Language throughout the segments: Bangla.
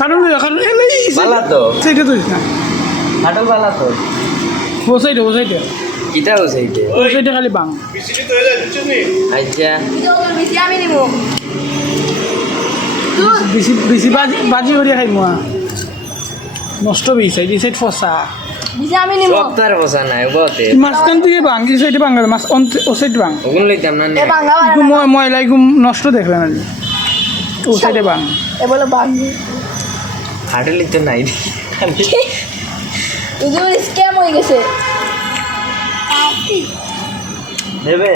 কারণ বালা তো সেইটা তো না কাটল বালা তো ও সাইডে কিটা হইছে এইটা ও সাইডে খালি বাং আচ্ছা বেশি বাজি করিয়া খাই মোয়া নষ্ট বেশি এই সাইড ফসা সপ্তাহের বসা নাই বতে মাঝখান থেকে বাং এই সাইডে বাং মাছ ও সাইড বাং ওগুন লইতাম না নে ইগু ময়লা ইগু নষ্ট দেখবে না ও সাইডে বাং হাটলি তো নাই স্ক্যাম হয়ে গেছে দেবে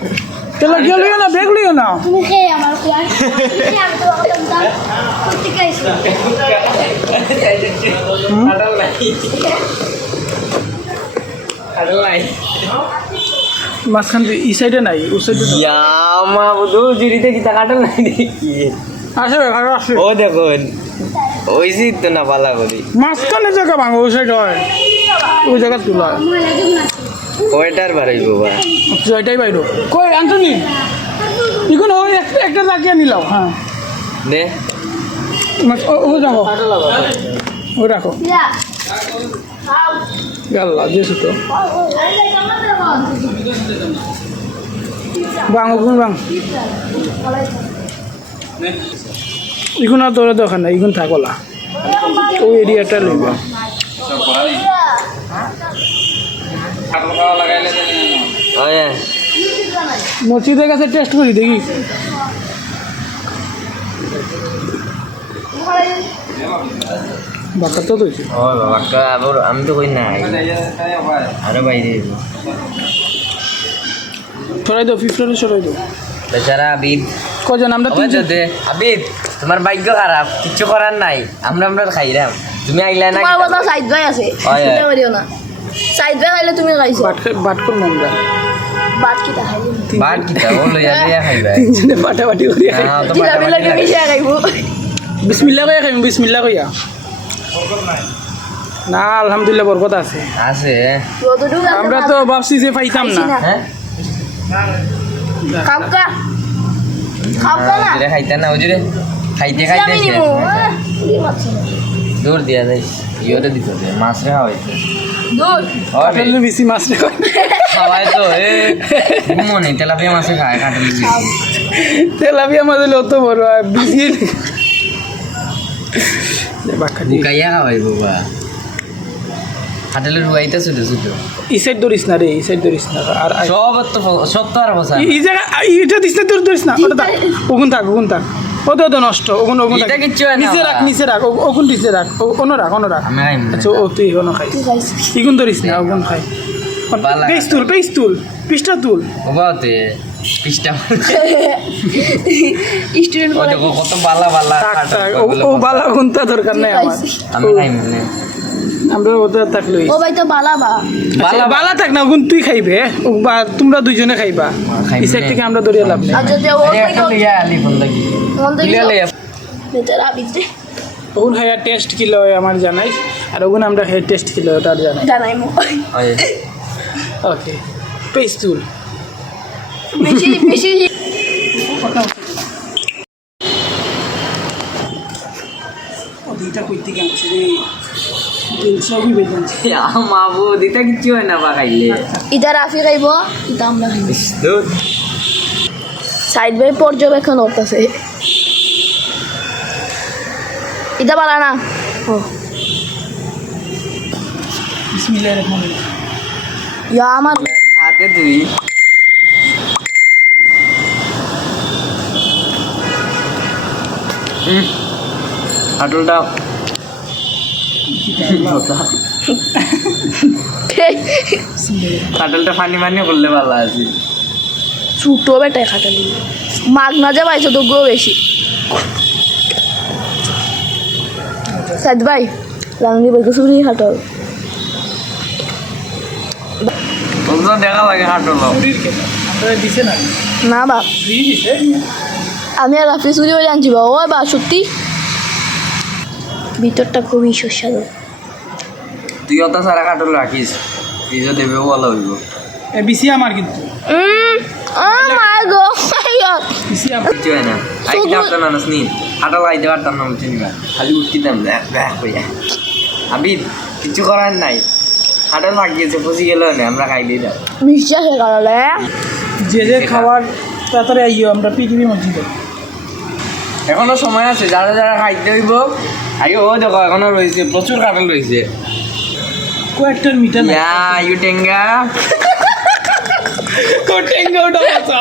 তেলা গিয়ে লিও না ব্যাগ লিও না তুমি খেয়ে আমার ক্লাস আমি তো বলতাম কুত্তি খাইছি হাটল নাই হাটল নাই মাঝখান থেকে এই সাইডে নাই ও সাইডে মা বুধু জুড়িতে কিতা কাটল নাই দেখি আসে আসে ও দেখুন ওইসি তো না পালা করি মাঝখানে জায়গা ভাঙো ওই সাইড হয় ওই জায়গা তুলা ওইটার বাড়াই বাবা এটাই বাইর কই আন্তনি ইগুন ওই একটা রাখিয়া নিলাও হ্যাঁ দে ও রাখো ও রাখো ইয়া খাও গাল্লা যেছো তো বাং ওগুন বাং ইগুন আর তোরা দোকান না ইগুন থাকলা ওই এরিয়াটা লইবা ওয়ে মসজিদের কাছে টেস্ট করি দেখি বাকা তো দইছে ও বাবা কা আবার আমি তো কই নাই আরে বাইরে সরাই দাও ফিফটারে সরাই দাও বেচারা আবিদ কজন আমরা ওই তিনজন দে আবিদ তোমার ভাগ্য খারাপ কিছু করার নাই আমরা খাইরাম তুমি আইলা না তোমার কথা সাইড ভাই আছে হয়। চিন্তা করিও না সাইড ভাই খাইলে তুমি খাইছো বাট কর মন্দা বাদ কি তা খাইলি বাট কিটা ও লইয়া লইয়া খাইবা তিনজনে বাটাবাটি করি না তো জিলাপি লাগে মিশে খাইবো বিসমিল্লাহ কইয়া খাইম বিসমিল্লাহ কইয়া না আলহামদুলিল্লাহ বরকত আছে আছে যতটুকু আমরা তো ভাবছি যে পাইতাম না হ্যাঁ খাওকা খাওকা না ওজুরে খাইতা না ওজুরে খাইতে আমি খাইতে নিবো দূর দিয়া যাই ইয়োরে দিত দে মাছ রে খাওয়াইতে দূর কাটলে বেশি মাছ রে খাওয়াই তো এ মনে তেলাপিয়া মাছে খায় কাটলি বেশি তেলাপিয়া মাছ হলে অত বড় আর বেশি বাক্কা দি বুকাইয়া খাওয়াই বাবা হাটেলে রুয়াইতে ছোট ছোট এই সাইড ধরিস না রে এই সাইড ধরিস না আর সব তো আর বসা এই জায়গা এটা দিস না ধরিস না ওটা থাক ওগুন থাক ওটা নষ্ট ওগুন এটা কিচ্ছু হয় না নিচে রাখ ওগুন নিচে রাখ অন্য রাখ আমি খাইম না। আচ্ছা ও তুই এখনো খাই তুই খাইছিস ইগুন ধরিস না ওগুন খাই বালা। পেস তুল পিসটা তুল বাবাতে পিসটা স্টুডেন্ট ও দেখো কত বালা বালা থাক, কাটা থাক, ওগুলো ও বালা গুনতা দরকার নাই আমার আমি খাইম না আমরা ওটা থাকলে ও ভাই তো বালা বা বালা বালা থাক না ওগুন তুই খাইবে বা তোমরা দুইজনে খাইবা খাইবে এই সাইড না। থেকে আমরা ধরিয়ে লাভ নেই আর যদি ও আরে একটা লিয়া আলি ফোন লাগি মন থেকে লিয়া লিয়া বেটারা বিতে ওগুন খাইয়া টেস্ট কিলো আমার জানাইস আর ওগুন আমরা খাই টেস্ট কিলো তার জানাই জানাই মো ওই ওকে পেস তুল বেশি বেশি দুইটা কইতে গেছে রে সবই বেজেছে মাবু দিতা কিচ্ছু হয় না বা খাইলে ইটা রাফি খাইব ইটা আমরা খাইব দুধ সাইড বাই পর্যবেক্ষণ করতেছে ইটা বালা না ও বিসমিল্লাহির রহমানির রহিম ইয়া আমার হাতে তুই হাটলটা কাটলটা ফানি ফানি করলে ভালো আছে ছোট বেটায় খাটালি মাগ না যা পাইছো তো গো বেশি সাইড ভাই রাঙ্গি বলতে সুরি খাটাল তোমরা দেখা লাগে হাটল পুরীর খেলা আমরা দিছে না না বাপ ফ্রি দিছে আমি আর রাফি চুরি করে আনছি বাবা ওই বা সত্যি ভিতরটা খুবই সুস্বাদু তুই অত সারা কাটল রাখিস ফ্রিজে দেবেও ভালো হইব বিসি আমার কিন্তু ও মাই গড কিছু হয় না আইতে আপনার মানুষ নি হাঁটা লাগাইতে পারতাম না বুঝছেন না খালি উঠতাম ব্যাক কইয়া আবিদ কিছু করার নাই হাঁটা লাগিয়েছে পচি গেল না আমরা খাই দিই দাও বিশ্বাস কারণে যে যে খাবার তাড়াতাড়ি আইও আমরা পৃথিবী মসজিদে এখনো সময় আছে যারা যারা খাইতে হইব আগে ও দেখো এখনো রয়েছে প্রচুর কাঁঠাল রয়েছে কয়েকটার মিটা না ইউ টেঙ্গা কোটেঙ্গা ওটা বাঁচা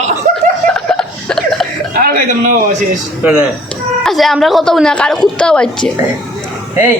আর খাইতাম না বাবা শেষ আছে আমরা কত না কারো কুত্তা পাচ্ছে এই